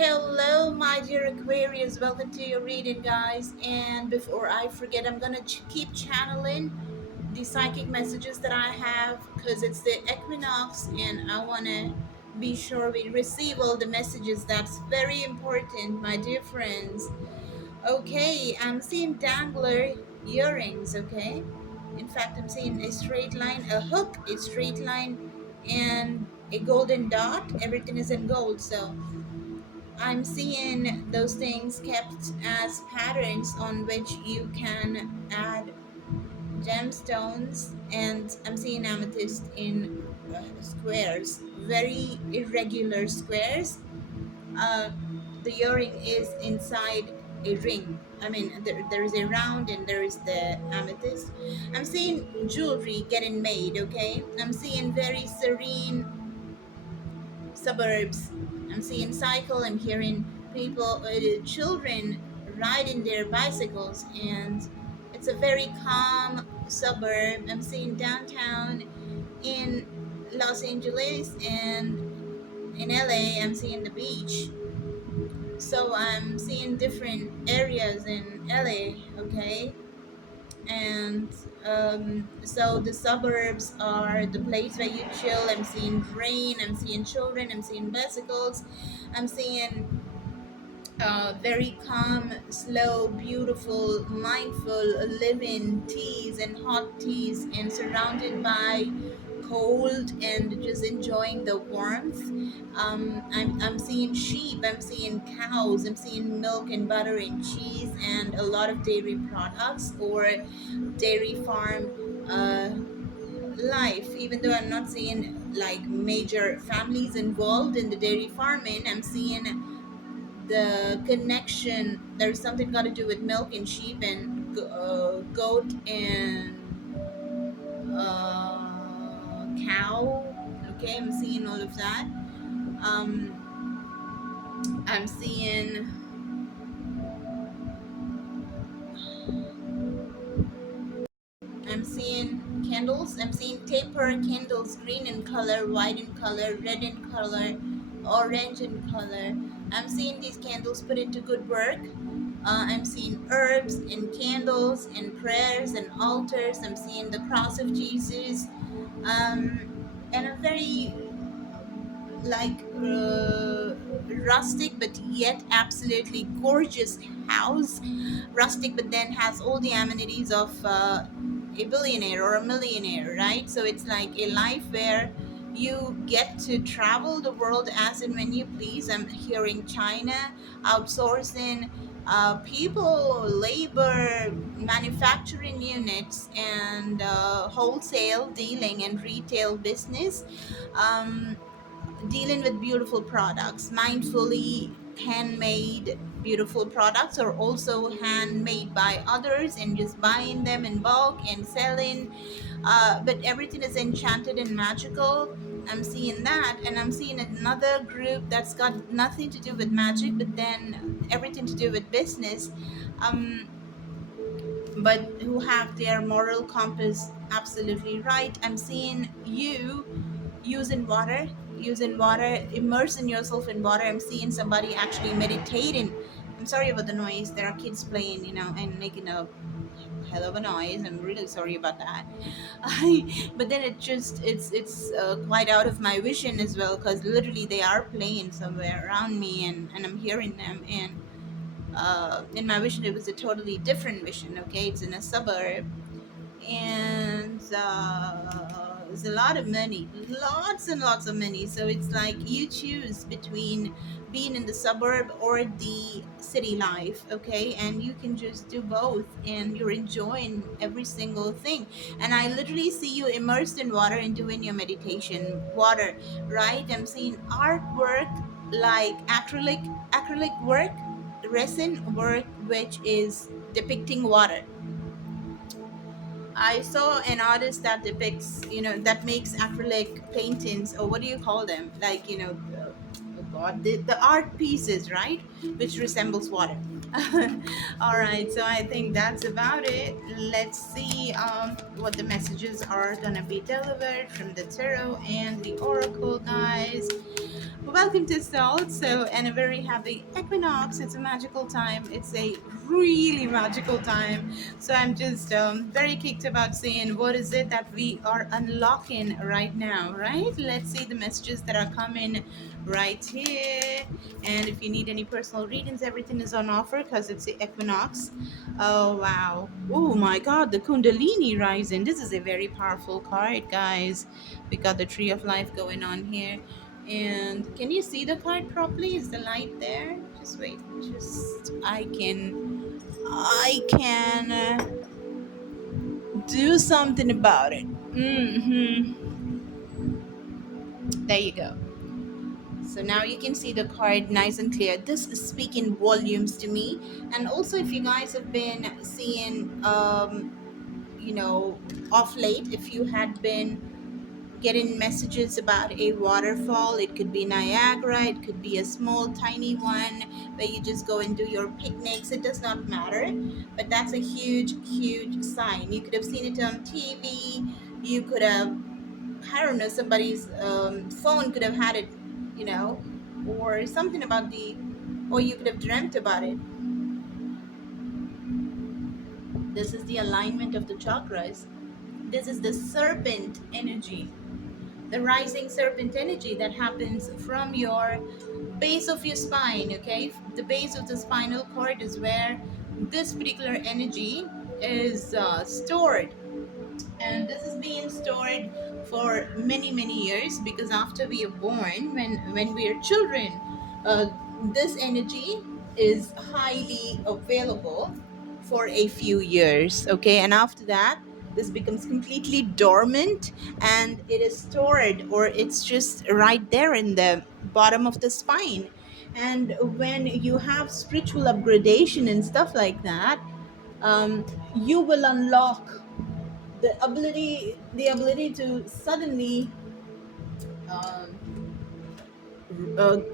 Hello, my dear Aquarius. Welcome to your reading, guys. And before I forget, I'm gonna keep channeling the psychic messages that I have because it's the Equinox, and I wanna be sure we receive all the messages. That's very important, my dear friends. Okay, I'm seeing dangler earrings. Okay, in fact, I'm seeing a straight line, a hook, a straight line, and a golden dot. Everything is in gold, so I'm seeing those things kept as patterns on which you can add gemstones, and I'm seeing amethyst in squares, very irregular squares. Uh, the earring is inside a ring. I mean, there is a round and there is the amethyst. I'm seeing jewelry getting made, okay? I'm seeing very serene suburbs. I'm seeing cycle. I'm hearing people, children riding their bicycles, and it's a very calm suburb. I'm seeing downtown in Los Angeles, and in LA, I'm seeing the beach. So I'm seeing different areas in LA, okay? And so the suburbs are the place where you chill. I'm seeing rain, I'm seeing children, I'm seeing bicycles, I'm seeing very calm, slow, beautiful, mindful living teas and hot teas, and surrounded by cold and just enjoying the warmth. I'm seeing sheep, I'm seeing cows, I'm seeing milk and butter and cheese and a lot of dairy products or dairy farm life. Even though I'm not seeing like major families involved in the dairy farming, I'm seeing the connection. There's something got to do with milk and sheep and goat and cow. Okay, I'm seeing all of that. um i'm seeing I'm seeing candles. I'm seeing taper candles, green in color, white in color, red in color, orange in color. I'm seeing these candles put into good work. I'm seeing herbs and candles and prayers and altars. I'm seeing the cross of Jesus. Um, and a very like rustic but yet absolutely gorgeous house. Rustic but then has all the amenities of a billionaire or a millionaire, right? So it's like a life where you get to travel the world as and when you please. I'm hearing China outsourcing people, labor, manufacturing units, and wholesale dealing and retail business. Um, Dealing with beautiful products, mindfully handmade beautiful products, or also handmade by others and just buying them in bulk and selling. But everything is enchanted and magical. I'm seeing that, and I'm seeing another group that's got nothing to do with magic, but then everything to do with business. Um, but who have their moral compass absolutely right. I'm seeing you using water, immersing yourself in water. I'm seeing somebody actually meditating. I'm sorry about the noise. There are kids playing, and making a hell of a noise. I'm really sorry about that. But then it's quite out of my vision as well, because literally they are playing somewhere around me, and I'm hearing them. And in my vision, it was a totally different vision. Okay, it's in a suburb, and there's a lot of money, lots and lots of money. So it's like you choose between being in the suburb or the city life, okay? And you can just do both, and you're enjoying every single thing. And I literally see you immersed in water and doing your meditation. Water, right? I'm seeing artwork like acrylic work, resin work, which is depicting water. I saw an artist that depicts, that makes acrylic paintings, or what do you call them? Like, oh God, the art pieces, right? Which resembles water. All right, so I think that's about it. Let's see what the messages are gonna be delivered from the tarot and the oracle, guys. Welcome to Salt. So, and a very happy Equinox. It's a magical time. It's a really magical time. So, I'm just very kicked about seeing what is it that we are unlocking right now, right? Let's see the messages that are coming right here. And if you need any personal readings, everything is on offer because it's the Equinox. Oh, wow. Oh, my God. The Kundalini rising. This is a very powerful card, guys. We got the Tree of Life going on here. And can you see the card properly? Is the light there? Just wait. Just I can do something about it. There you go. So now you can see the card nice and clear. This is speaking volumes to me. And also, if you guys have been seeing, off late, if you had been getting messages about a waterfall. It could be Niagara, it could be a small, tiny one where you just go and do your picnics. It does not matter, but that's a huge, huge sign. You could have seen it on TV. You could have, I don't know, somebody's phone could have had it, you know, or something about or you could have dreamt about it. This is the alignment of the chakras. This is the serpent energy, the rising serpent energy that happens from your base of your spine. Okay, the base of the spinal cord is where this particular energy is stored, and this is being stored for many years, because after we are born, when we are children, uh, this energy is highly available for a few years. Okay, and after that this becomes completely dormant, and it is stored, or it's just right there in the bottom of the spine. And when you have spiritual upgradation and stuff like that, you will unlock the ability to suddenly um,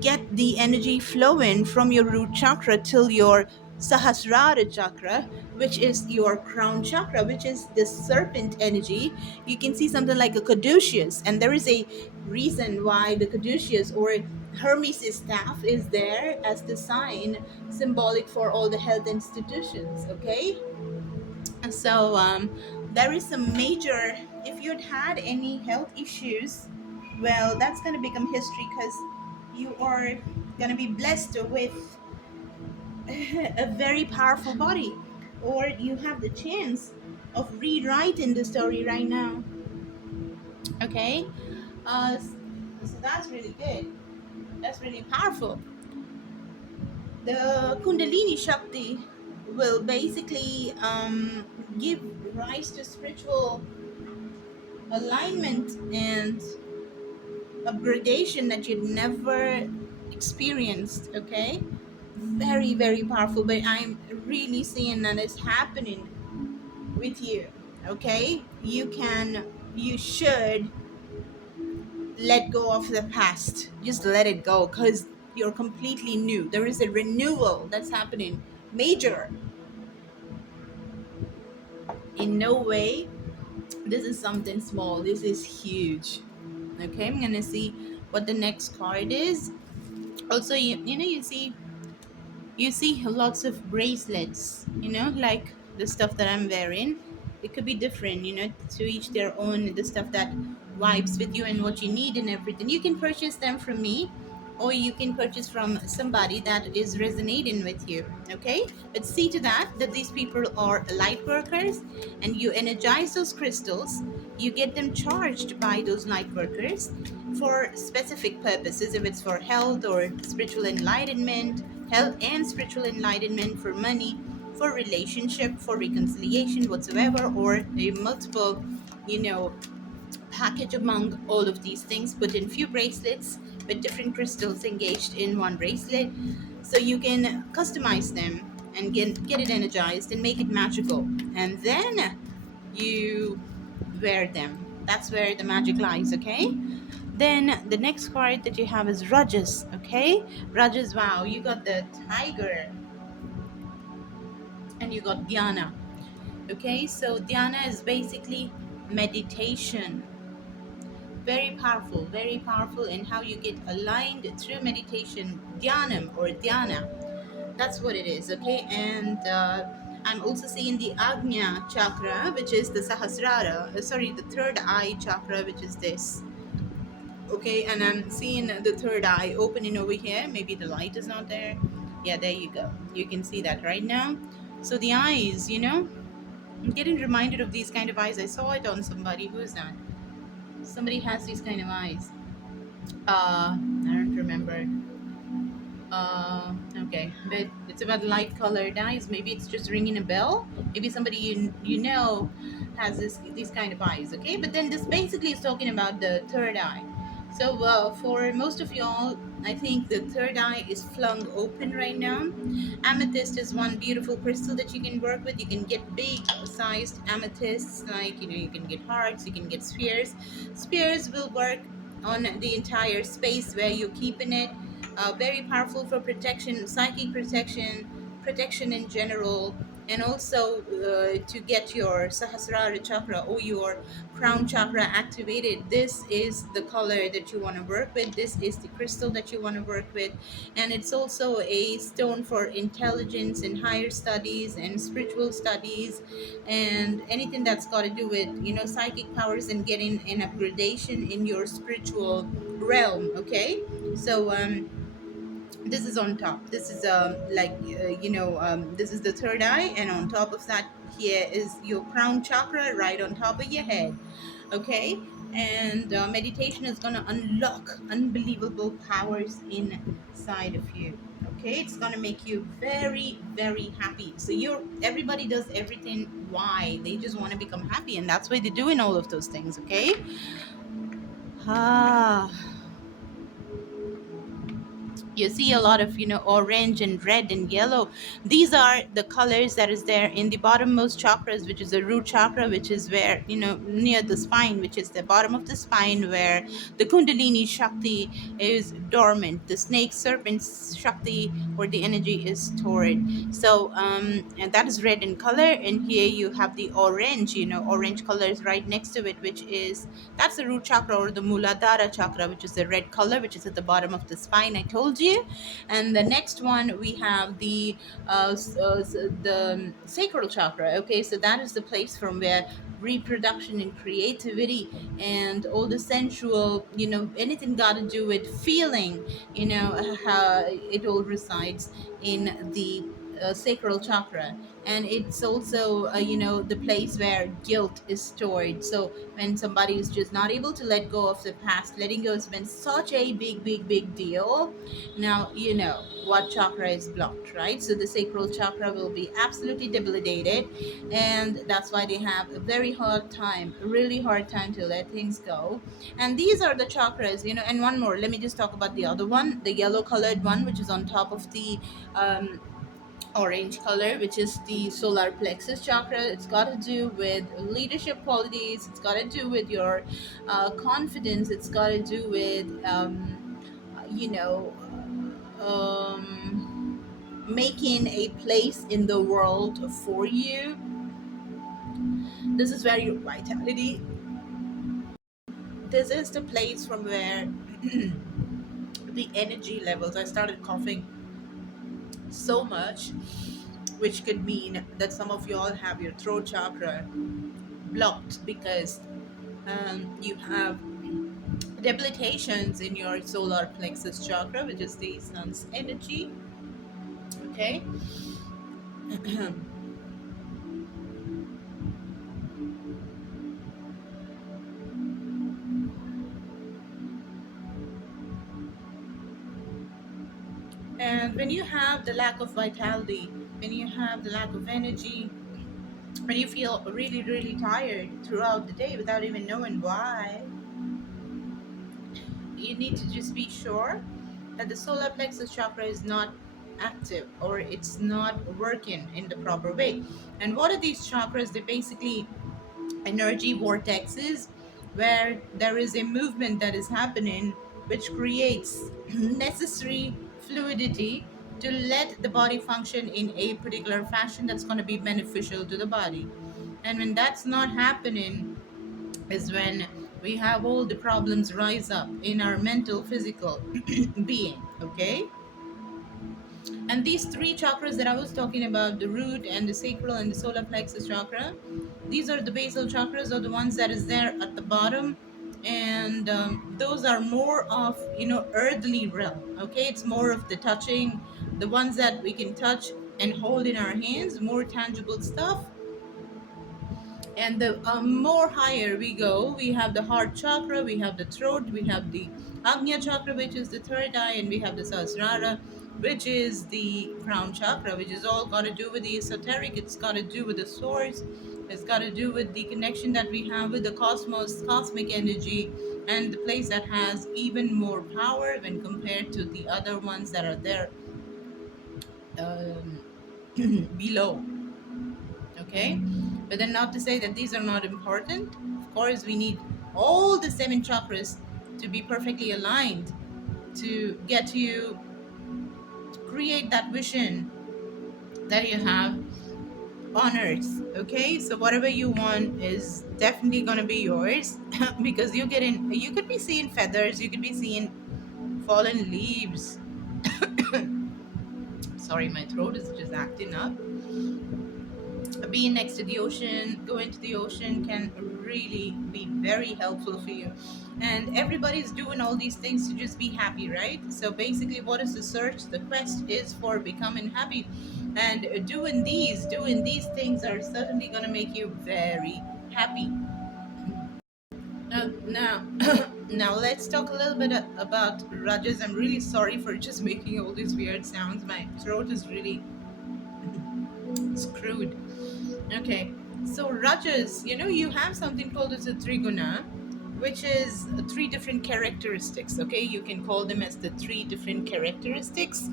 get the energy flowing from your root chakra till your Sahasrara chakra, which is your crown chakra, which is the serpent energy. You can see something like a caduceus, and there is a reason why the caduceus or Hermes' staff is there as the sign symbolic for all the health institutions. Okay, so there is some major, if you'd had any health issues, well, that's going to become history, because you are going to be blessed with a very powerful body, or you have the chance of rewriting the story right now. Okay, so that's really good, that's really powerful. The Kundalini Shakti will basically give rise to spiritual alignment and upgradation that you'd never experienced. Okay, very powerful, but I'm really seeing that it's happening with you. Okay, you should let go of the past. Just let it go, because you're completely new. There is a renewal that's happening, major. In no way this is something small, this is huge. Okay, I'm gonna see what the next card is. Also, you see lots of bracelets, like the stuff that I'm wearing. It could be different, to each their own. The stuff that vibes with you and what you need and everything, you can purchase them from me, or you can purchase from somebody that is resonating with you. Okay, but see to that these people are light workers, and you energize those crystals. You get them charged by those light workers for specific purposes, if it's for health or spiritual enlightenment, health and spiritual enlightenment, for money, for relationship, for reconciliation whatsoever, or a multiple, you know package among all of these things, put in few bracelets with different crystals engaged in one bracelet, so you can customize them and get it energized and make it magical, and then you wear them. That's where the magic lies. Okay, then the next card that you have is Rajas. Okay, Rajas, wow, you got the tiger and you got Dhyana. Okay, so Dhyana is basically meditation. very powerful in how you get aligned through meditation, dhyanam or dhyana. That's what it is, okay? And I'm also seeing the Agnya chakra, which is the Sahasrara, sorry, the third eye chakra, which is this. Okay, and I'm seeing the third eye opening over here. Maybe the light is not there. Yeah, there you go. You can see that right now. So the eyes, I'm getting reminded of these kind of eyes. I saw it on somebody. Who is that? Somebody has these kind of eyes. I don't remember. Okay, but it's about light colored eyes. Maybe it's just ringing a bell. Maybe somebody you know has these kind of eyes. Okay, but then this basically is talking about the third eye. So for most of y'all, I think the third eye is flung open right now. Amethyst is one beautiful crystal that you can work with. You can get big sized amethysts, like you can get hearts, you can get spheres. Spheres will work on the entire space where you're keeping it. Very powerful for protection, psychic protection, protection in general, and also to get your Sahasrara chakra or your crown chakra activated. This is the color that you want to work with. This is the crystal that you want to work with, and it's also a stone for intelligence and higher studies and spiritual studies, and anything that's got to do with psychic powers and getting an upgradation in your spiritual realm. Okay, so this is on top. This is this is the third eye, and on top of that here is your crown chakra right on top of your head. Okay, and meditation is going to unlock unbelievable powers inside of you. Okay, it's going to make you very very happy. So you're everybody does everything why they just want to become happy, and that's why they're doing all of those things. Okay. ah you see a lot of orange and red and yellow. These are the colors that is there in the bottommost chakras, which is the root chakra, which is where near the spine, which is the bottom of the spine, where the kundalini shakti is dormant, the snake serpent shakti or the energy is stored. So and that is red in color, and here you have the orange, orange colors right next to it, which is that's the root chakra or the Muladhara chakra, which is the red color, which is at the bottom of the spine. I told you. And the next one we have the sacral chakra. Okay, so that is the place from where reproduction and creativity and all the sensual, anything got to do with feeling, it all resides in the sacral chakra. And it's also the place where guilt is stored. So when somebody is just not able to let go of the past, letting go has been such a big deal. Now you know what chakra is blocked, right? So the sacral chakra will be absolutely debilitated, and that's why they have a very hard time, a really hard time to let things go. And these are the chakras, and one more, let me just talk about the other one, the yellow colored one, which is on top of the um, orange color, which is the solar plexus chakra. It's got to do with leadership qualities, it's got to do with your confidence, it's got to do with you know making a place in the world for you. This is where your vitality, this is the place from where the energy levels, I started coughing so much, which could mean that some of y'all have your throat chakra blocked because you have debilitations in your solar plexus chakra, which is the sun's energy. Okay. And when you have the lack of vitality, when you have the lack of energy, when you feel really tired throughout the day without even knowing why, you need to just be sure that the solar plexus chakra is not active or it's not working in the proper way. And what are these chakras? They basically energy vortexes where there is a movement that is happening which creates necessary fluidity to let the body function in a particular fashion that's going to be beneficial to the body. And when that's not happening is when we have all the problems rise up in our mental, physical being. Okay, and these three chakras that I was talking about, the root and the sacral and the solar plexus chakra, these are the basal chakras, or the ones that is there at the bottom. And those are more of, earthly realm. Okay, it's more of the touching, the ones that we can touch and hold in our hands, more tangible stuff. And the more higher we go, we have the heart chakra, we have the throat, we have the Agnya chakra, which is the third eye, and we have the Sahasrara, which is the crown chakra, which is all got to do with the esoteric. It's got to do with the source. It's got to do with the connection that we have with the cosmos, cosmic energy, and the place that has even more power when compared to the other ones that are there um, below. Okay, but then not to say that these are not important. Of course, we need all the seven chakras to be perfectly aligned to get you to create that vision that you have on earth. Okay, so whatever you want is definitely going to be yours because you could be seeing feathers, you could be seeing fallen leaves. Sorry, my throat is just acting up. Being next to the ocean, going to the ocean can really be very helpful for you. And everybody's doing all these things to just be happy, right? So basically, what is the search? The quest is for becoming happy. And doing these things are certainly going to make you very happy. Now, now let's talk a little bit about Rajas. I'm really sorry for just making all these weird sounds. My throat is really screwed. Okay, so Rajas, you have something called as a triguna, which is three different characteristics. Okay, you can call them as the three different characteristics,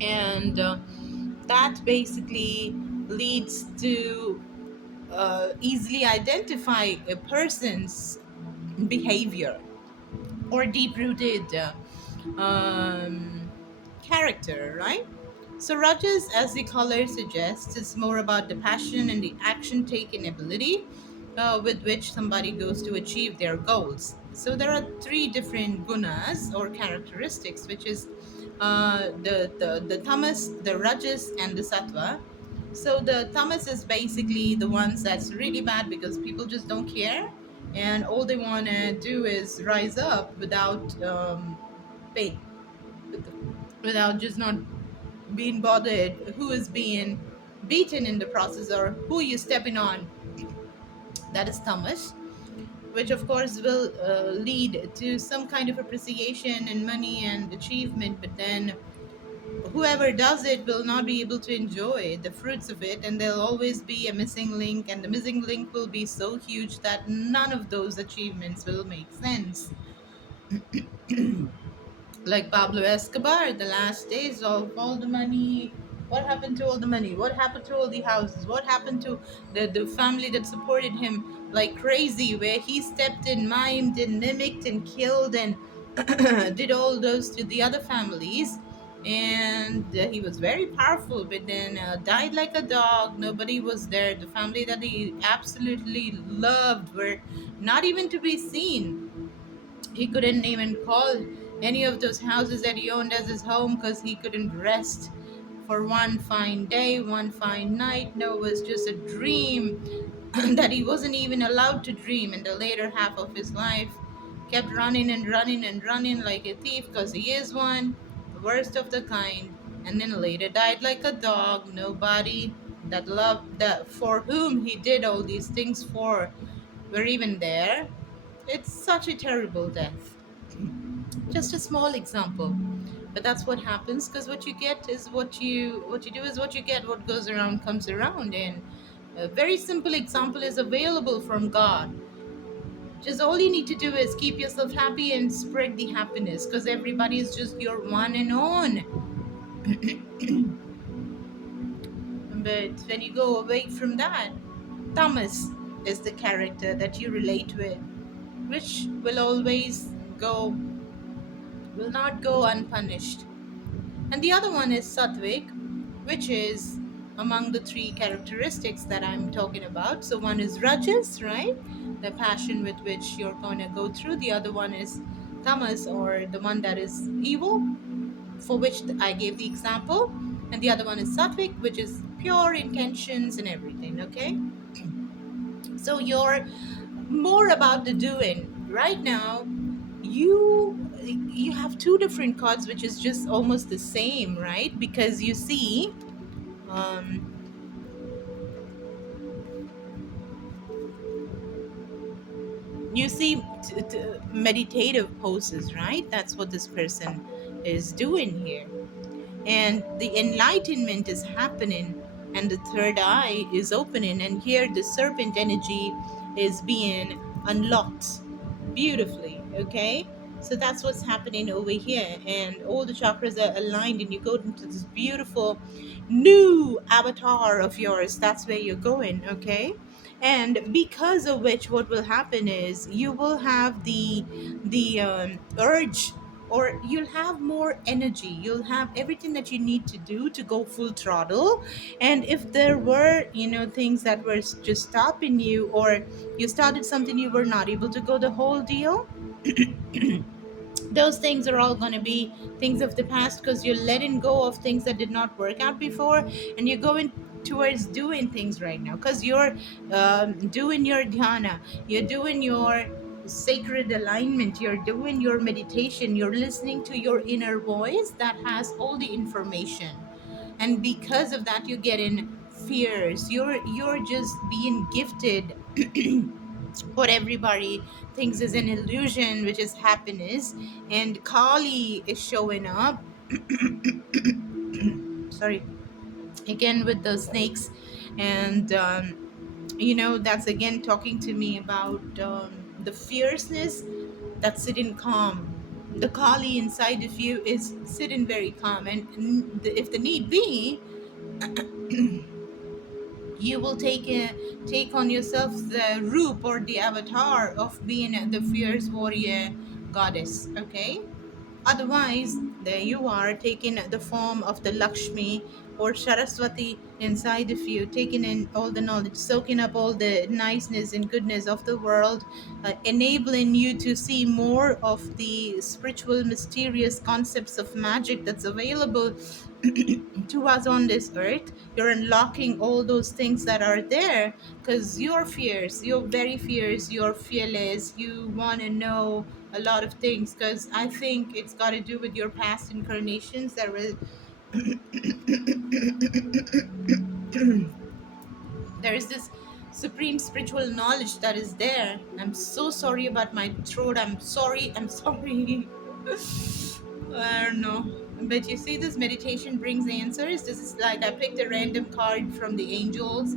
and that basically leads to easily identify a person's behavior or deep-rooted um, character, right? So Rajas, as the color suggests, is more about the passion and the action-taking ability with which somebody goes to achieve their goals. So there are three different gunas or characteristics, which is the tamas, the rajas, and the sattva. So the tamas is basically the ones that's really bad because people just don't care, and all they want to do is rise up without pain, without just not being bothered who is being beaten in the process or who you're stepping on. That is tamas, which of course will lead to some kind of appreciation and money and achievement, but then whoever does it will not be able to enjoy the fruits of it, and there'll always be a missing link, and the missing link will be so huge that none of those achievements will make sense. Like Pablo Escobar, the last days of all the money. What happened to all the money? What happened to all the houses? What happened to the family that supported him like crazy, where he stepped in, mimed and mimicked and killed and did all those to the other families? And he was very powerful, but then died like a dog. Nobody was there. The family that he absolutely loved were not even to be seen. He couldn't even call any of those houses that he owned as his home because he couldn't rest for one fine day, one fine night. No, it was just a dream that he wasn't even allowed to dream in the later half of his life. Kept running and running and running like a thief because he is one, the worst of the kind. And then later died like a dog. Nobody that loved that for whom he did all these things for were even there. It's such a terrible death. Just a small example, but that's what happens because what you get is what you do is what you get. What goes around comes around, and a very simple example is available from God. Just all you need to do is keep yourself happy and spread the happiness because everybody is just your one and own. But when you go away from that, Thomas is the character that you relate with, which go will not go unpunished. And the other one is Sattvic, which is among the three characteristics that I'm talking about. So one is Rajas, right? the passion with which you're going to go through. The other one is tamas, or the one that is evil, for which I gave the example. And the other one is sattvic, which is pure intentions and everything. Okay, so you're more about the doing right now. You have two different cards, which is just almost the same, right? Because um, you see meditative poses, right? That's what this person is doing here, and the enlightenment is happening, and the third eye is opening, and here the serpent energy is being unlocked beautifully. Okay, so that's what's happening over here, and all the chakras are aligned, and you go into this beautiful new avatar of yours. That's where you're going. Okay, and because of which, what will happen is you will have the urge, or you'll have more energy, you'll have everything that you need to do to go full throttle. And if there were, things that were just stopping you, or you started something, you were not able to go the whole deal, those things are all going to be things of the past, because you're letting go of things that did not work out before, and you're going towards doing things right now, because you're doing your dhyana, you're doing your sacred alignment, you're doing your meditation, you're listening to your inner voice that has all the information. And because of that, you're getting fears, you're just being gifted what everybody thinks is an illusion, which is happiness. And Kali is showing up. Sorry, again with the snakes, and that's again talking to me about the fierceness that's sitting calm. The Kali inside of you is sitting very calm, and if the need be, you will take on yourself the roop, or the avatar of being the fierce warrior goddess. Okay, otherwise, there you are, taking the form of the Lakshmi or Saraswati inside of you, taking in all the knowledge, soaking up all the niceness and goodness of the world, enabling you to see more of the spiritual, mysterious concepts of magic that's available to us on this earth. You're unlocking all those things that are there, because you're fierce, you're very fierce, you're fearless, you want to know a lot of things, because I think it's got to do with your past incarnations. There is this supreme spiritual knowledge that is there. I'm so sorry about my throat. I'm sorry. I don't know. But you see, this meditation brings answers. This is like I picked a random card from the angels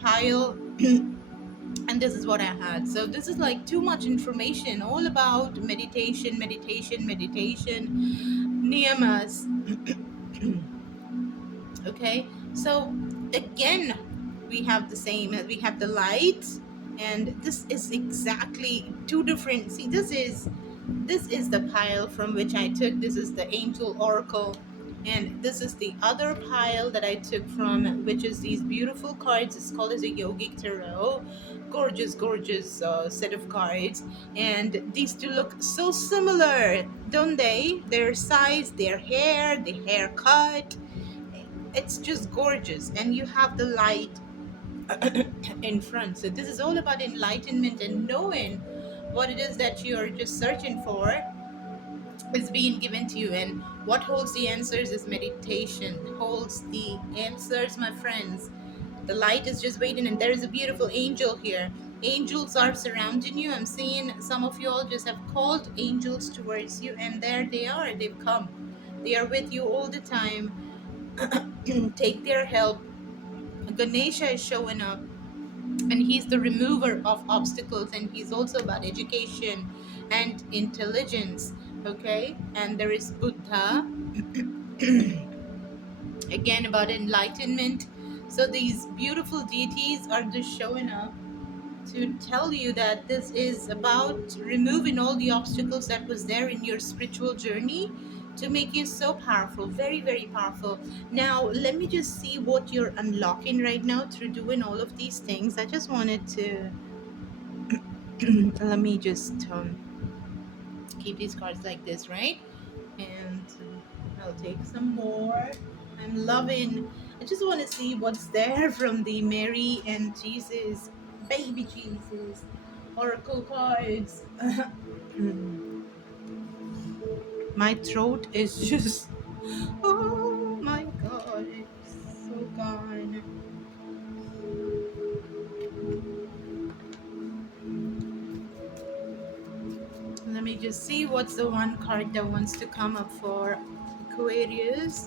pile, and this is what I had. So this is like too much information, all about meditation, meditation, meditation, niyamas. Okay, so again, we have the same, we have the light, and this is exactly two different. See, this is the pile from which I took. This is the angel oracle, and this is the other pile that I took from, which is these beautiful cards. It's called as a yogic tarot. Gorgeous, gorgeous set of cards, and these two look so similar, don't they? Their size, their hair, the haircut, it's just gorgeous. And you have the light in front. So this is all about enlightenment, and knowing what it is that you're just searching for is being given to you. And what holds the answers is meditation. Holds the answers, my friends. The light is just waiting, and there is a beautiful angel here. Angels are surrounding you. I'm seeing some of you all just have called angels towards you, and there they are. They've come. They are with you all the time. Take their help. Ganesha is showing up, and he's the remover of obstacles, and he's also about education and intelligence. Okay, and there is Buddha, again about enlightenment. So these beautiful deities are just showing up to tell you that this is about removing all the obstacles that was there in your spiritual journey, to make you so powerful, very, very powerful. Now let me just see what you're unlocking right now through doing all of these things. I just wanted to Let me just keep these cards like this, right? And I'll take some more. I'm loving. I just want to see what's there from the Mary and Jesus, baby Jesus, oracle cards. My throat is just. Oh my god, it's so gone. Let me just see what's the one card that wants to come up for Aquarius.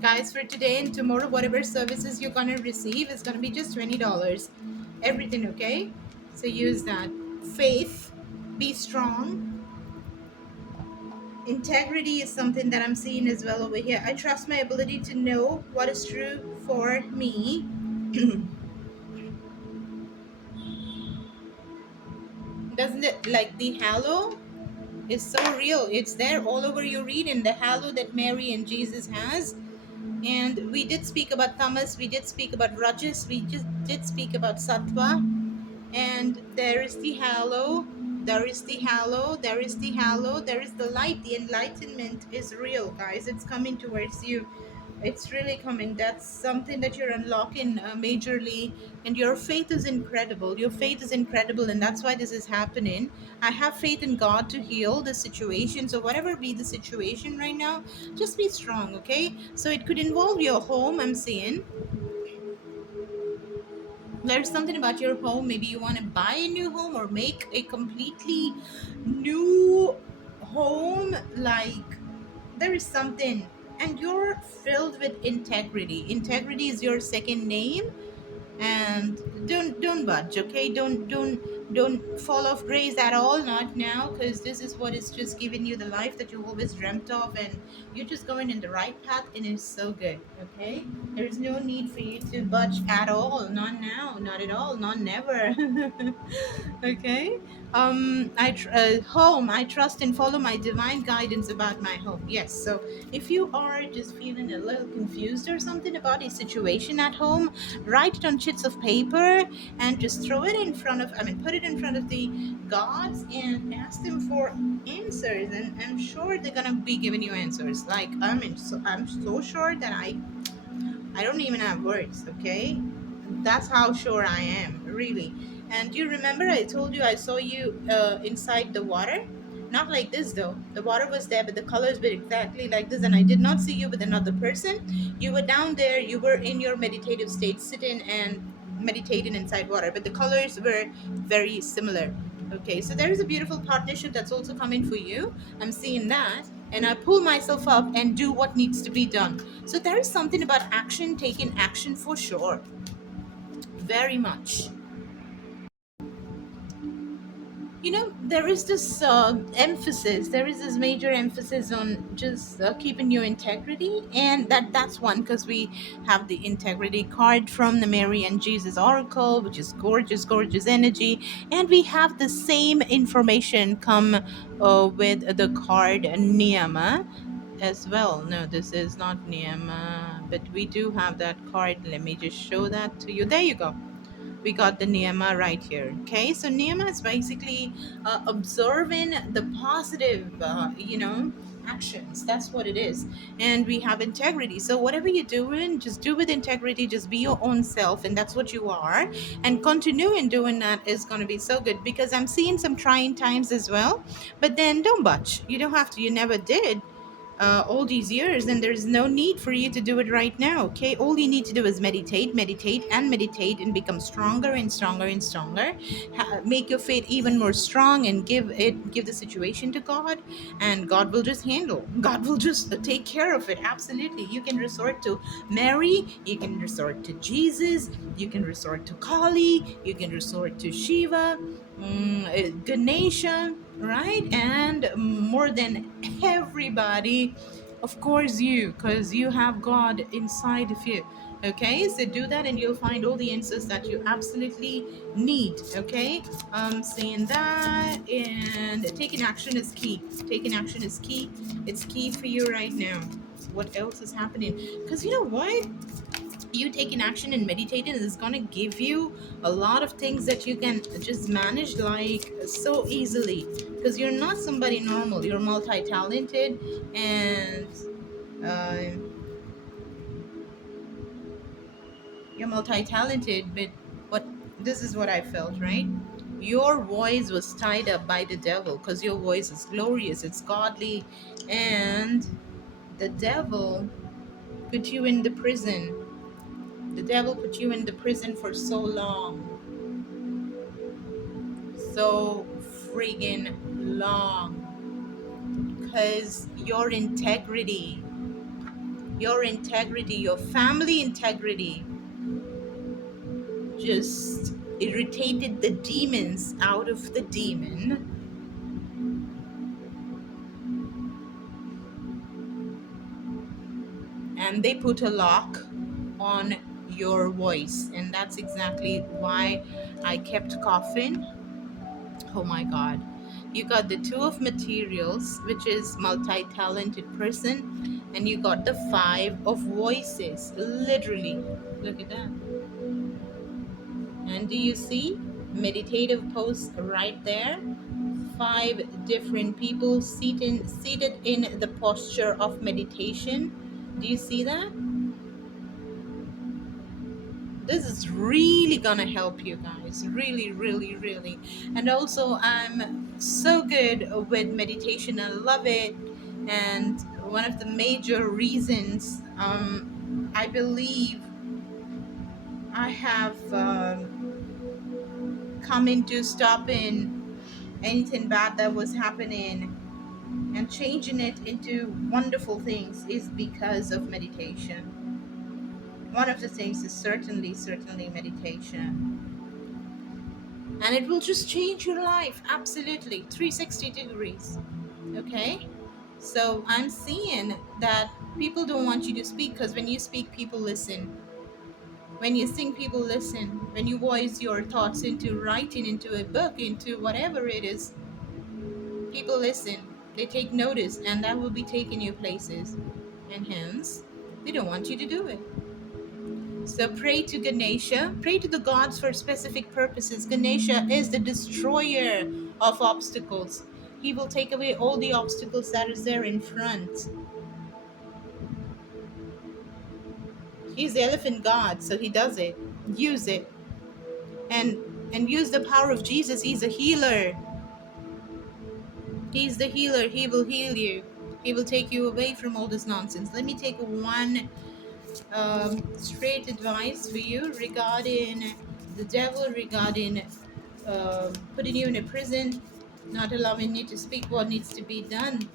Guys, for today and tomorrow, whatever services you're gonna receive is gonna be just $20. Everything, okay? So use that. Faith, be strong. Integrity is something that I'm seeing as well over here. I trust my ability to know what is true for me. Doesn't it, like the halo is so real? It's there all over your reading, the halo that Mary and Jesus has. And we did speak about Tamas, we did speak about Rajas, we just did speak about Sattva. And there is the halo, there is the halo, there is the halo, there is the light. The enlightenment is real, guys. It's coming towards you. It's really coming. That's something that you're unlocking majorly. And your faith is incredible. Your faith is incredible, and that's why this is happening. I have faith in God to heal the situation. So whatever be the situation right now, just be strong, okay? So it could involve your home, I'm seeing. There's something about your home. Maybe you want to buy a new home or make a completely new home. Like, there is something, and you're filled with integrity. Integrity is your second name. And don't budge, okay? Don't fall off grace at all, not now, because this is what is just giving you the life that you always dreamt of, and you're just going in the right path, and it's so good, okay? There's no need for you to budge at all, not now, not at all, not never. Okay. Home, I trust and follow my divine guidance about my home. Yes. So if you are just feeling a little confused or something about a situation at home, write it on sheets of paper and just throw it in front of, put it in front of the gods and ask them for answers. And I'm sure they're gonna be giving you answers. Like, I'm so sure that I don't even have words, okay? That's how sure I am, really. And you remember I told you I saw you inside the water? Not like this though. The water was there, but the colors were exactly like this. And I did not see you with another person. You were down there, you were in your meditative state, sitting and meditating inside water, but the colors were very similar. Okay, so there is a beautiful partnership that's also coming for you. I'm seeing that. And I pull myself up and do what needs to be done. So there is something about action, taking action for sure. Very much. You know, there is this emphasis, there is this major emphasis on just keeping your integrity. And that's one, because we have the integrity card from the Mary and Jesus oracle, which is gorgeous, gorgeous energy. And we have the same information come with the card Niyama as well. No, this is not Niyama, but we do have that card. Let me just show that to you. There you go. We got the niyama right here. Okay, so niyama is basically observing the positive actions. That's what it is. And we have integrity. So whatever you're doing, just do with integrity. Just be your own self, and that's what you are. And continuing doing that is going to be so good, because I'm seeing some trying times as well. But then don't budge. You don't have to. You never did all these years, and there's no need for you to do it right now. Okay, all you need to do is meditate, meditate, and meditate, and become stronger and stronger and stronger. Make your faith even more strong, and give the situation to God, and God will just handle. God will just take care of it. Absolutely. You can resort to Mary, you can resort to Jesus, you can resort to Kali, you can resort to Shiva, Ganesha, right? And more than everybody, of course, you, because you have God inside of you. Okay, so do that, and you'll find all the answers that you absolutely need. Okay, saying that, and taking action is key. Taking action is key. It's key for you right now. What else is happening? Because you know what? you taking action and meditating is going to give you a lot of things that you can just manage like so easily, because you're not somebody normal, you're multi-talented. And um you're multi-talented, but what this is what I felt, right? Your voice was tied up by the devil because your voice is glorious, it's godly, and the devil put you in the prison. The devil put you in the prison for so long, so friggin' long, because your family integrity just irritated the demons out of the demon, and they put a lock on your voice. And that's exactly why I kept coughing. Oh my god. You got the two of materials, which is multi-talented person, and you got the five of voices. Literally. Look at that. And do you see meditative pose right there? Five different people seated in the posture of meditation. Do you see that? This is really gonna help you guys, really, really, really. And also, I'm so good with meditation, I love it. And one of the major reasons, I believe I have come into stopping anything bad that was happening and changing it into wonderful things is because of meditation. One of the things is certainly meditation. And it will just change your life absolutely 360 degrees. Okay? So I'm seeing that people don't want you to speak, because when you speak, people listen. When you sing, people listen. When you voice your thoughts into writing, into a book, into whatever it is, people listen. They take notice, and that will be taking you places. And hence, they don't want you to do it. So pray to Ganesha, pray to the gods for specific purposes. Ganesha is the destroyer of obstacles. He will take away all the obstacles that is there in front. He's the elephant god, so he does it. Use it. And use the power of Jesus. He's a healer. He's the healer. He will heal you. He will take you away from all this nonsense. Let me take one straight advice for you regarding the devil, regarding putting you in a prison, not allowing you to speak what needs to be done.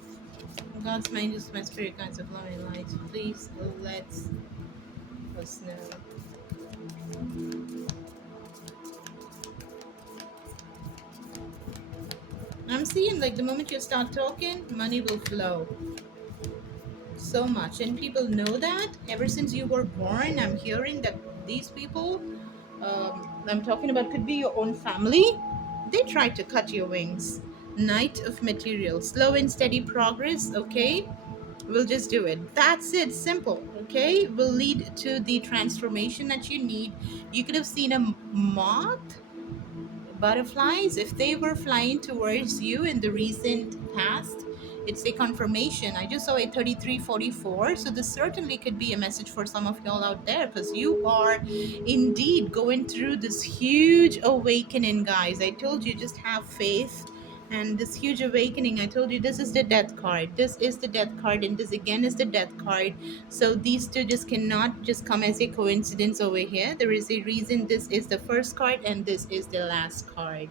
God's mind is my spirit, guides of loving light. Please let us know. I'm seeing like the moment you start talking, money will flow so much, and people know that ever since you were born. I'm hearing that these people I'm talking about could be your own family. They try to cut your wings. Knight of material, slow and steady progress. Okay, we'll just do it. That's it, simple. Okay, will lead to the transformation that you need. You could have seen a moth, butterflies, if they were flying towards you in the recent past. It's a confirmation. I just saw a 3344, so this certainly could be a message for some of y'all out there, because you are indeed going through this huge awakening, guys. I told you, just have faith. And this huge awakening, I told you, this is the death card, this is the death card, and this again is the death card. So these two just cannot just come as a coincidence over here. There is a reason this is the first card and this is the last card.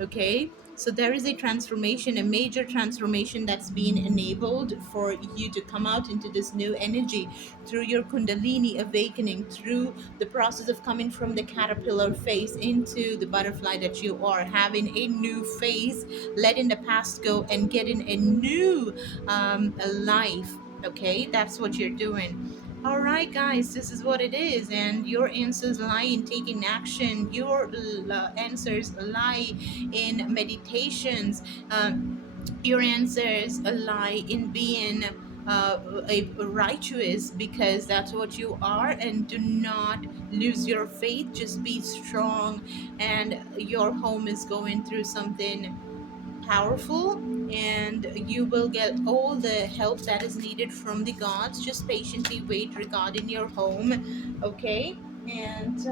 Okay, so there is a transformation, a major transformation that's being enabled for you to come out into this new energy through your Kundalini awakening, through the process of coming from the caterpillar phase into the butterfly that you are, having a new phase, letting the past go and getting a new life. Okay, that's what you're doing. All right, guys, this is what it is, and your answers lie in taking action. Your answers lie in meditations. Your answers lie in being a righteous, because that's what you are. And do not lose your faith, just be strong. And your home is going through something powerful, and you will get all the help that is needed from the gods. Just patiently wait regarding your home, okay? And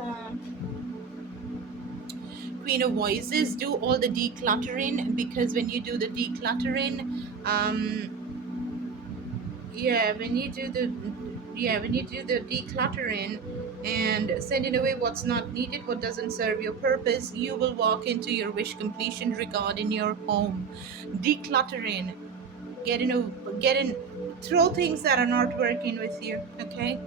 Queen of Voices, do all the decluttering, because when you do the decluttering, yeah, when you do the decluttering and sending away what's not needed, what doesn't serve your purpose, you will walk into your wish completion regarding your home. Decluttering, getting throw things that are not working with you, okay?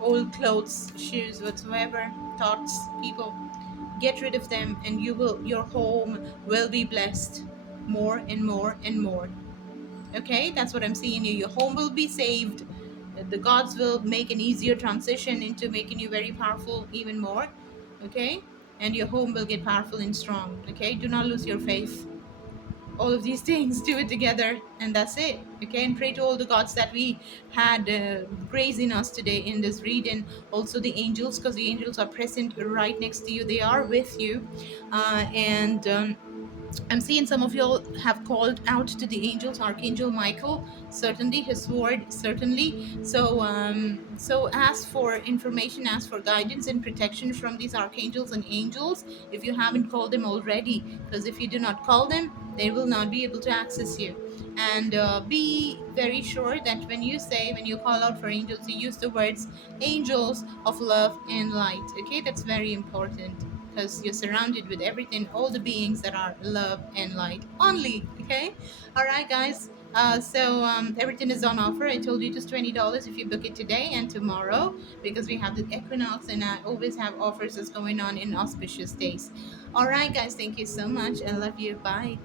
Old clothes, shoes, whatsoever, thoughts, people, get rid of them, and your home will be blessed more and more and more. Okay, that's what I'm seeing you. Your home will be saved. The gods will make an easier transition into making you very powerful even more. Okay, and your home will get powerful and strong. Okay, do not lose your faith. All of these things, do it together, and that's it. Okay, and pray to all the gods that we had grazing us today in this reading. Also the angels, because the angels are present right next to you, they are with you. And I'm seeing some of y'all have called out to the angels, Archangel Michael, certainly, his sword, certainly. So ask for information, ask for guidance and protection from these archangels and angels if you haven't called them already. Because if you do not call them, they will not be able to access you. And be very sure that when you call out for angels, you use the words angels of love and light. Okay, that's very important, because you're surrounded with everything, all the beings that are love and light only. Okay, all right, guys. Everything is on offer. I told you just $20 if you book it today and tomorrow, because we have the equinox, and I always have offers that's going on in auspicious days. All right, guys. Thank you so much. I love you. Bye.